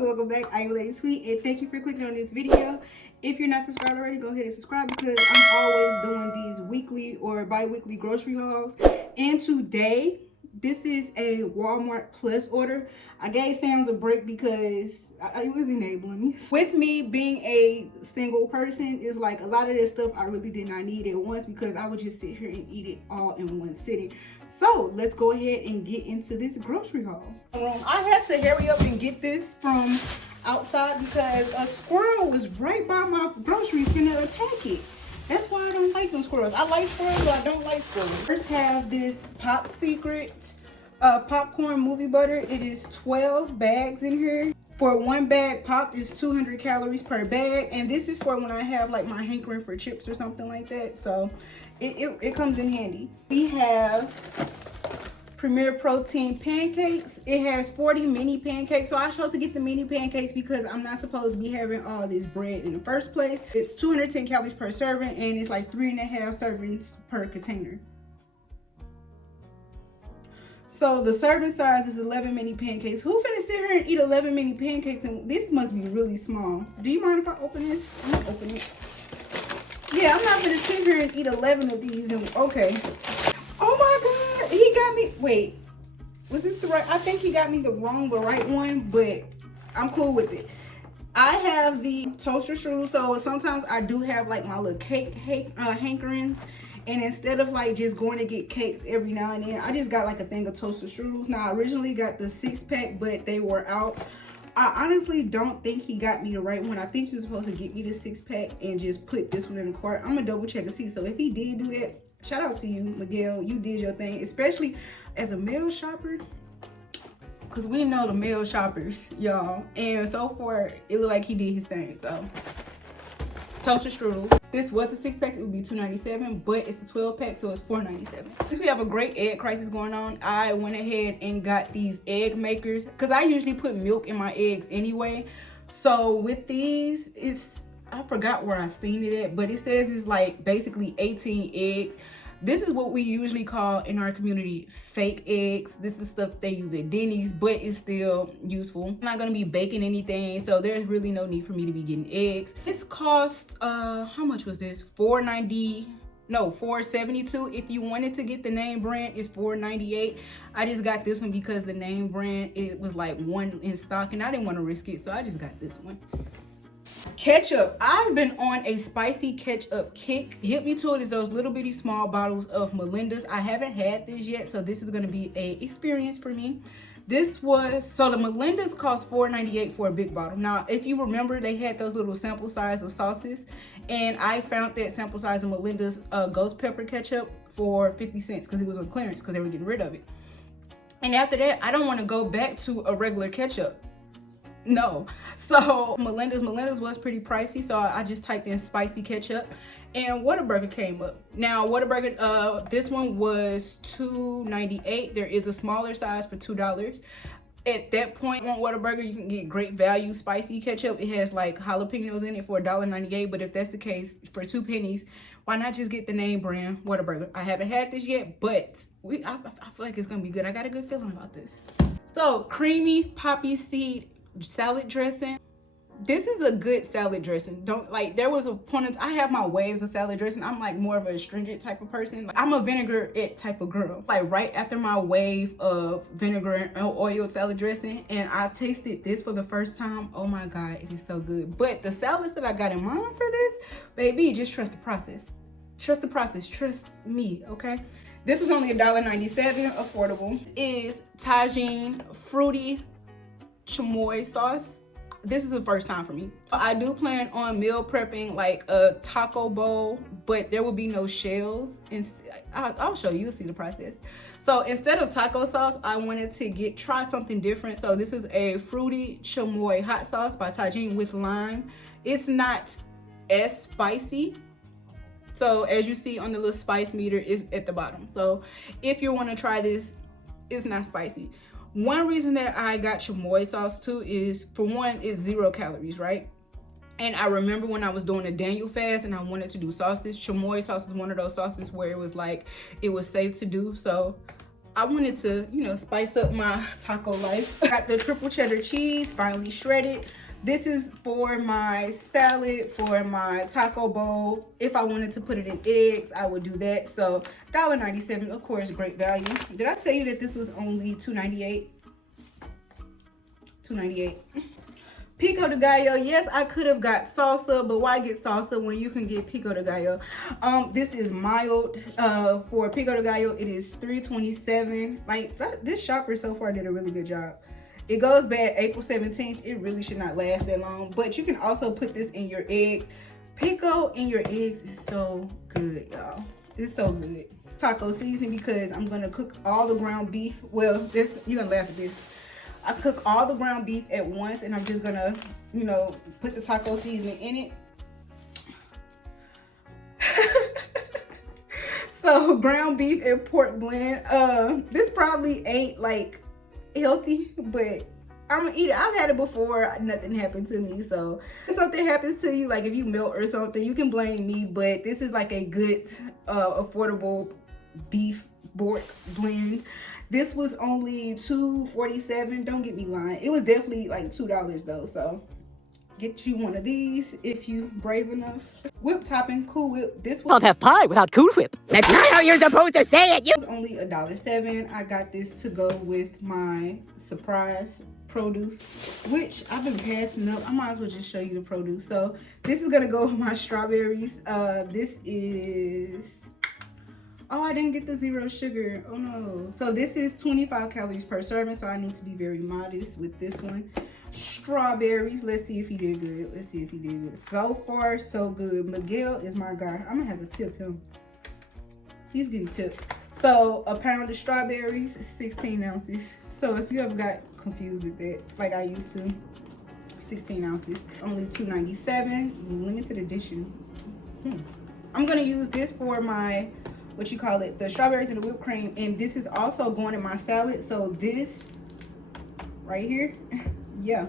welcome back. I am Letty Sweet, and thank you for clicking on this video. If you're not subscribed already, go ahead and subscribe because I'm always doing these weekly or bi-weekly grocery hauls. And today, this is a Walmart Plus order. I gave Sam's a break because it was enabling me. With me being a single person, is like a lot of this stuff I really did not need at once because I would just sit here and eat it all in one sitting. So let's go ahead and get into this grocery haul. I had to hurry up and get this from outside because a squirrel was right by my groceries gonna attack it. That's why I don't like them squirrels. I like squirrels, but I don't like squirrels. First have this Pop Secret popcorn movie butter. It is 12 bags in here. For one bag pop is 200 calories per bag, and this is for when I have like my hankering for chips or something like that. So it comes in handy. We have Premier Protein pancakes. It has 40 mini pancakes. So I chose to get the mini pancakes because I'm not supposed to be having all this bread in the first place. It's 210 calories per serving, and it's like 3.5 servings per container. So the serving size is 11 mini pancakes. Who finna sit here and eat 11 mini pancakes? And this must be really small. Do you mind if I open this? I'm gonna open it. Yeah, I'm not gonna sit here and eat 11 of these. And okay. Oh my God, he got me. Wait, was this the right? I think he got me the wrong but right one, but I'm cool with it. I have the toaster strudel, so sometimes I do have like my little cake hankerings. And instead of like just going to get cakes every now and then, I just got like a thing of toaster strudels. Now I originally got the 6-pack, but they were out. I honestly don't think he got me the right one. I think he was supposed to get me the 6-pack and just put this one in the cart. I'm gonna double check and see. So if he did do that, shout out to you, Miguel. You did your thing, especially as a male shopper, because we know the male shoppers, y'all. And so far, it looked like he did his thing. So toaster strudel. This was a 6-pack, it would be $2.97, but it's a 12-pack, so it's $4.97. Since we have a great egg crisis going on, I went ahead and got these egg makers because I usually put milk in my eggs anyway. So with these, I forgot where I seen it at, but it says it's like basically 18 eggs. This is what we usually call in our community fake eggs. This is stuff they use at Denny's, but it's still useful. I'm not gonna be baking anything, so there's really no need for me to be getting eggs. This costs, how much was this? $4.72. If you wanted to get the name brand, it's $4.98. I just got this one because the name brand, it was like one in stock and I didn't want to risk it, so I just got this one. Ketchup. I've been on a spicy ketchup kick. Hit me to it is those little bitty small bottles of Melinda's. I haven't had this yet, so this is going to be a experience for me. So the Melinda's cost $4.98 for a big bottle. Now, if you remember, they had those little sample size of sauces, and I found that sample size of Melinda's ghost pepper ketchup for 50 cents because it was on clearance because they were getting rid of it. And after that, I don't want to go back to a regular ketchup. No. So Melinda's was pretty pricey, so I just typed in spicy ketchup and Whataburger came up. Now Whataburger, this one was $2.98. There is a smaller size for $2. At that point on Whataburger, you can get great value spicy ketchup. It has like jalapenos in it for $1.98, but if that's the case, for 2 pennies, why not just get the name brand Whataburger? I haven't had this yet, but I feel like it's gonna be good. I got a good feeling about this. So creamy poppy seed salad dressing. This is a good salad dressing. There was a point I have my waves of salad dressing. I'm like more of a astringent type of person. Like, I'm a vinaigrette type of girl. Like right after my wave of vinegar and oil salad dressing, and I tasted this for the first time. Oh my God, it is so good. But the salads that I got in mind for this, baby, just trust the process. Trust the process. Trust me, okay? This was only $1.97, affordable. It is Tajin fruity chamoy sauce. This is the first time for me. I do plan on meal prepping like a taco bowl, but there will be no shells. I'll show you, you'll see the process. So instead of taco sauce, I wanted to try something different. So this is a fruity chamoy hot sauce by Tajin with lime. It's not as spicy. So as you see on the little spice meter is at the bottom. So if you want to try this, it's not spicy. One reason that I got chamoy sauce too is, for one, it's 0 calories, right? And I remember when I was doing a Daniel fast and I wanted to do sauces, chamoy sauce is one of those sauces where it was like, it was safe to do. So I wanted to, you know, spice up my taco life. Got the triple cheddar cheese, finely shredded. This is for my salad, for my taco bowl. If I wanted to put it in eggs, I would do that. So $1.97, of course, great value. Did I tell you that this was only $2.98? $2.98. Pico de gallo, yes, I could have got salsa, but why get salsa when you can get pico de gallo? This is mild. For pico de gallo, it is $3.27. Like, this shopper so far did a really good job. It goes bad April 17th. It really should not last that long, but you can also put this in your eggs. Pico in your eggs is so good, y'all. It's so good. Taco seasoning, because I'm gonna cook all the ground beef. Well, this, you're gonna laugh at this. I cook all the ground beef at once, and I'm just gonna, you know, put the taco seasoning in it. So ground beef and pork blend. This probably ain't like healthy, but I'm gonna eat it. I've had it before, nothing happened to me. So if something happens to you, like if you melt or something, you can blame me. But this is like a good, affordable beef pork blend. This was only $2.47. Don't get me lying. It was definitely like $2 though. So get you one of these if you brave enough. Whip topping, Cool Whip. This was Can't have pie without Cool Whip. That's not how you're supposed to say it. It was only $1.07. I got this to go with my surprise produce, which I've been passing up. I might as well just show you the produce. So this is gonna go with my strawberries. This is, oh, I didn't get the 0 sugar. Oh no. So this is 25 calories per serving, so I need to be very modest with this one. Strawberries. Let's see if he did good. Let's see if he did good. So far, so good. Miguel is my guy. I'm gonna have to tip him. He's getting tipped. So a pound of strawberries is 16 ounces. So if you ever got confused with that, like I used to, 16 ounces. Only $2.97. Limited edition. I'm gonna use this for my, what you call it, the strawberries and the whipped cream, and this is also going in my salad. So this right here, yeah.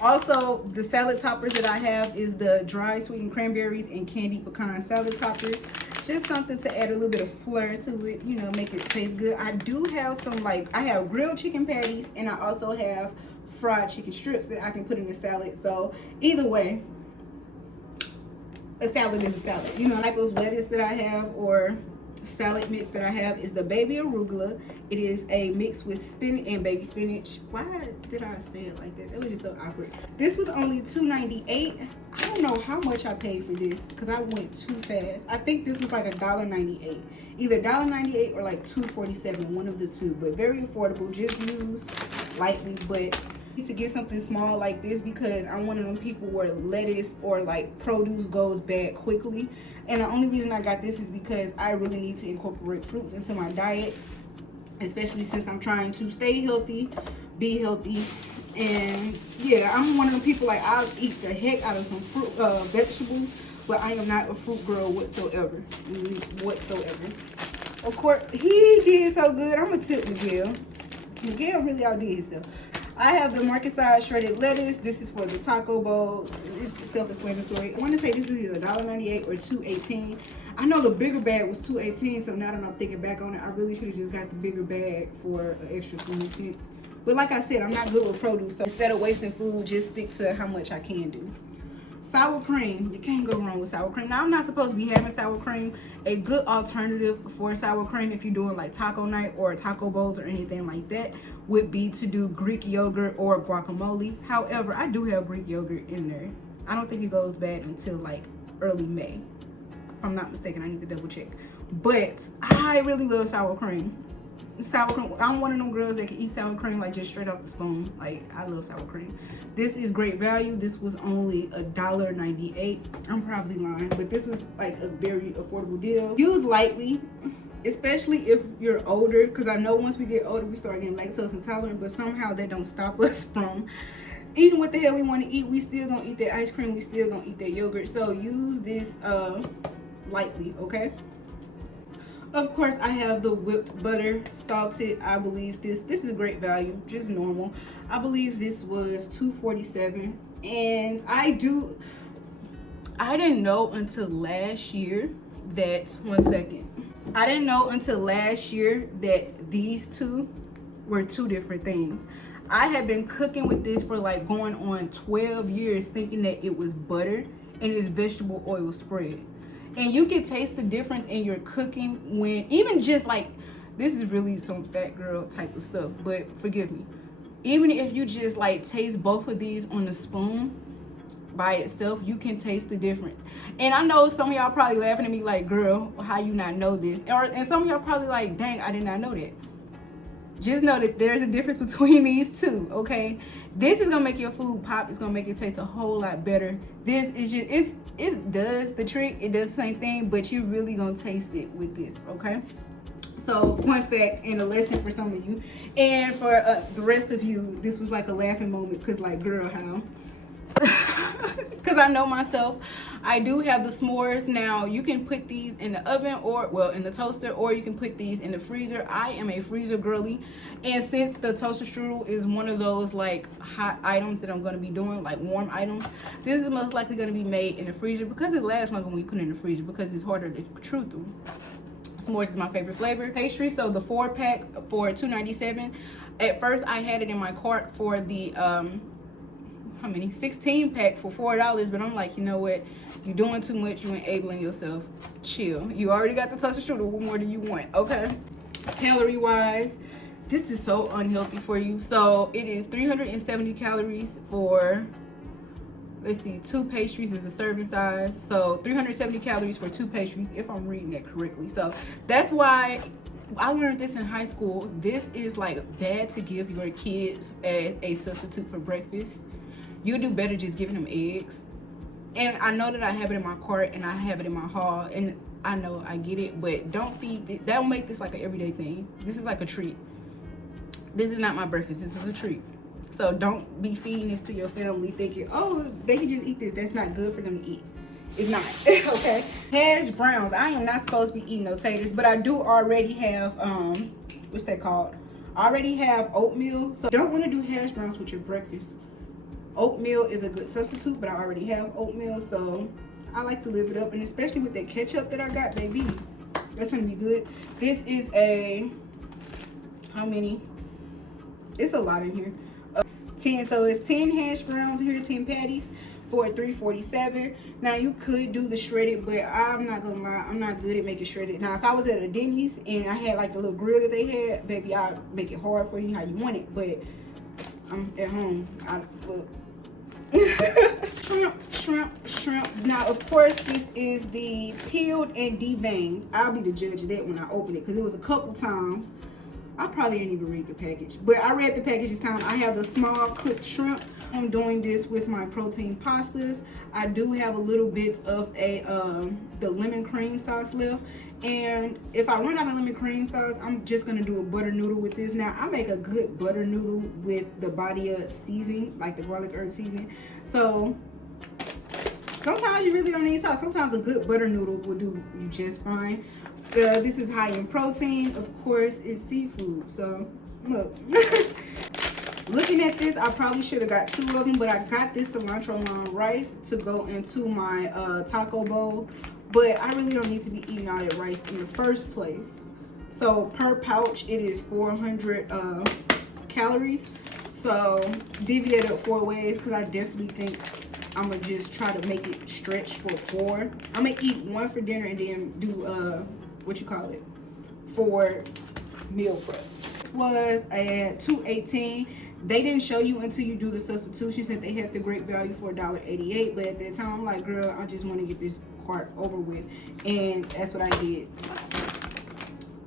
Also, the salad toppers that I have is the dry sweetened cranberries and candied pecan salad toppers. Just something to add a little bit of flair to it, you know, make it taste good. I do have some, like, I have grilled chicken patties, and I also have fried chicken strips that I can put in the salad. So either way, a salad is a salad. You know, the type of lettuce that I have or salad mix that I have is the baby arugula. It is a mix with spinach and baby spinach. Why did I say it like that? That was just so awkward. This was only $2.98. I don't know how much I paid for this because I went too fast. I think this was like $1.98. Either $1.98 or like $2.47, one of the two, but very affordable. Just use lightly, but to get something small like this because I'm one of them people where lettuce or like produce goes bad quickly. And the only reason I got this is because I really need to incorporate fruits into my diet, especially since I'm trying to stay healthy, be healthy. And yeah, I'm one of the people, like, I'll eat the heck out of some fruit, vegetables, but I am not a fruit girl whatsoever. Of course, he did so good. I'm gonna tip Miguel. Miguel really outdid himself. I have the market size shredded lettuce. This is for the taco bowl. It's self-explanatory. I want to say this is either $1.98 or $2.18. I know the bigger bag was $2.18, so now that I'm thinking back on it, I really should have just got the bigger bag for an extra 20 cents. But like I said, I'm not good with produce, so instead of wasting food, just stick to how much I can do. Sour cream, you can't go wrong with sour cream. Now, I'm not supposed to be having sour cream. A good alternative for sour cream, if you're doing like taco night or taco bowls or anything like that, would be to do Greek yogurt or guacamole. However, I do have Greek yogurt in there. I don't think it goes bad until like early May. If I'm not mistaken, I need to double check. But I really love sour cream. Sour cream, I'm one of them girls that can eat sour cream like just straight off the spoon. Like, I love sour cream. This is great value. This was only $1.98. I'm probably lying, but this was like a very affordable deal. Use lightly, especially if you're older, because I know once we get older we start getting lactose intolerant, but somehow that don't stop us from eating what the hell we want to eat. We still gonna eat that ice cream, we still gonna eat that yogurt. So use this lightly, okay? Of course, I have the whipped butter, salted. I believe this is great value, just normal. I believe this was $2.47, and I didn't know until last year that, one second, I didn't know until last year that these two were two different things. I had been cooking with this for like going on 12 years thinking that it was butter and it's vegetable oil spread. And you can taste the difference in your cooking when, even just like, this is really some fat girl type of stuff, but forgive me. Even if you just like taste both of these on the spoon by itself, you can taste the difference. And I know some of y'all probably laughing at me like, girl, how you not know this? And some of y'all probably like, dang, I did not know that. Just know that there's a difference between these two, okay? This is gonna make your food pop. It's gonna make it taste a whole lot better. This is just, it does the trick. It does the same thing, but you really gonna taste it with this, okay? So, fun fact and a lesson for some of you. And for the rest of you, this was like a laughing moment because like, girl, how? Because I know myself. I do have the s'mores. Now you can put these in the oven or, well, in the toaster, or you can put these in the freezer. I am a freezer girly, and since the toaster strudel is one of those like hot items that I'm going to be doing, like warm items, this is most likely going to be made in the freezer because it lasts longer when we put it in the freezer because it's harder to chew through. S'mores is my favorite flavor. Pastry, so the 4-pack for $2.97. At first I had it in my cart for the 16-pack for $4, but I'm like, you know what, you're doing too much, you're enabling yourself. Chill. You already got the toaster strudel. What more do you want? Okay. Calorie wise, this is so unhealthy for you. So it is 370 calories for, let's see, 2 pastries is a serving size. So 370 calories for 2 pastries, if I'm reading that correctly. So that's why I learned this in high school. This is like bad to give your kids as a substitute for breakfast. You do better just giving them eggs. And I know that I have it in my cart and I have it in my haul, and I know I get it, but don't feed it. That'll make this like an everyday thing. This is like a treat. This is not my breakfast. This is a treat. So don't be feeding this to your family thinking, oh, they can just eat this. That's not good for them to eat. It's not. Okay. Hash browns. I am not supposed to be eating no taters, but I do already have what's that called? I already have oatmeal. So don't want to do hash browns with your breakfast. Oatmeal is a good substitute, but I already have oatmeal, so I like to live it up, and especially with that ketchup that I got, baby, that's gonna be good. This is a, how many? It's a lot in here. 10, so it's 10 hash browns here, 10 patties for $3.47. Now you could do the shredded, but I'm not gonna lie, I'm not good at making shredded. Now if I was at a Denny's and I had like the little grill that they had, baby, I'd make it hard for you how you want it, but I'm at home. Look. Shrimp. Now, of course, this is the peeled and deveined. I'll be the judge of that when I open it because it was a couple times. I probably didn't even read the package, but I read the package this time. I have the small cooked shrimp. I'm doing this with my protein pastas. I do have a little bit of the lemon cream sauce left. And if I run out of lemon cream sauce, I'm just gonna do a butter noodle with this. Now, I make a good butter noodle with the Badia seasoning, like the garlic herb seasoning. So sometimes you really don't need sauce. Sometimes a good butter noodle will do you just fine. This is high in protein. Of course, it's seafood. So look. Looking at this, I probably should have got 2 of them, but I got this cilantro lime rice to go into my taco bowl. But I really don't need to be eating all that rice in the first place. So per pouch, it is 400 calories. So divvy that up 4 ways because I definitely think I'm going to just try to make it stretch for 4. I'm going to eat 1 for dinner and then do, 4 meal preps. This was at $2.18. They didn't show you until you do the substitutions that they had the great value for $1.88. But at that time, I'm like, girl, I just want to get this cart over with. And that's what I did.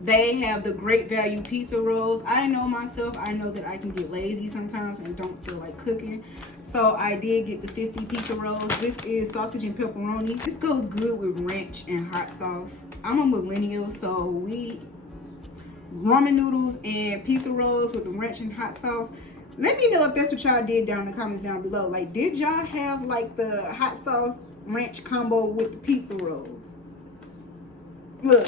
They have the great value pizza rolls. I know myself. I know that I can get lazy sometimes and don't feel like cooking. So I did get the 50 pizza rolls. This is sausage and pepperoni. This goes good with ranch and hot sauce. I'm a millennial, so we ramen noodles and pizza rolls with the ranch and hot sauce. Let me know if that's what y'all did down in the comments down below. Like, did y'all have like the hot sauce ranch combo with the pizza rolls? Look,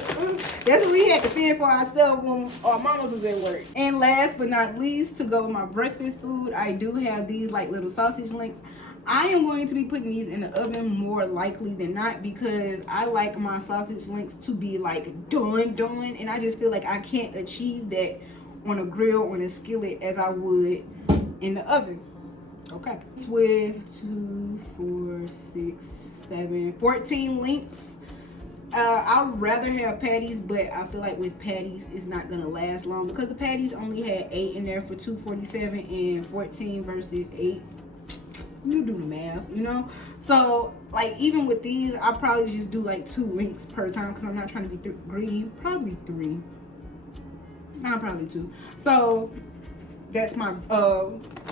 that's what we had to fend for ourselves when our mamas was at work. And last but not least, to go with my breakfast food, I do have these like little sausage links. I am going to be putting these in the oven more likely than not because I like my sausage links to be like done, and I just feel like I can't achieve that on a grill, on a skillet, as I would in the oven. Okay, with 2, 4, 6, 7, 14 links. I'd rather have patties, but I feel like with patties it's not gonna last long because the patties only had 8 in there for $2.47 and 14 versus 8. You do the math, you know. So like even with these, I probably just do like 2 links per time because I'm not trying to be greedy. Probably 3. Nah, probably 2. So that's my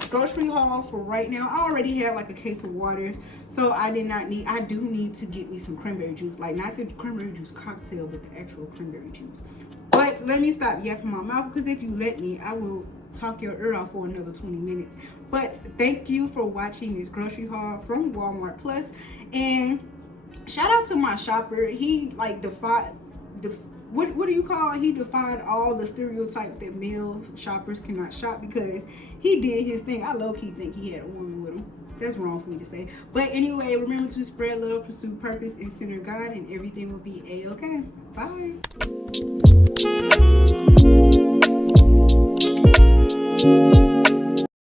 grocery haul for right now. I already have like a case of waters, so I do need to get me some cranberry juice, like not the cranberry juice cocktail, but the actual cranberry juice. But let me stop yapping my mouth because if you let me, I will talk your ear off for another 20 minutes. But thank you for watching this grocery haul from Walmart Plus, and shout out to my shopper. He like defied what do you call it? He defied all the stereotypes that male shoppers cannot shop because he did his thing. I low-key think he had a woman with him. That's wrong for me to say. But anyway, remember to spread love, pursue purpose, and center God, and everything will be A-okay. Bye.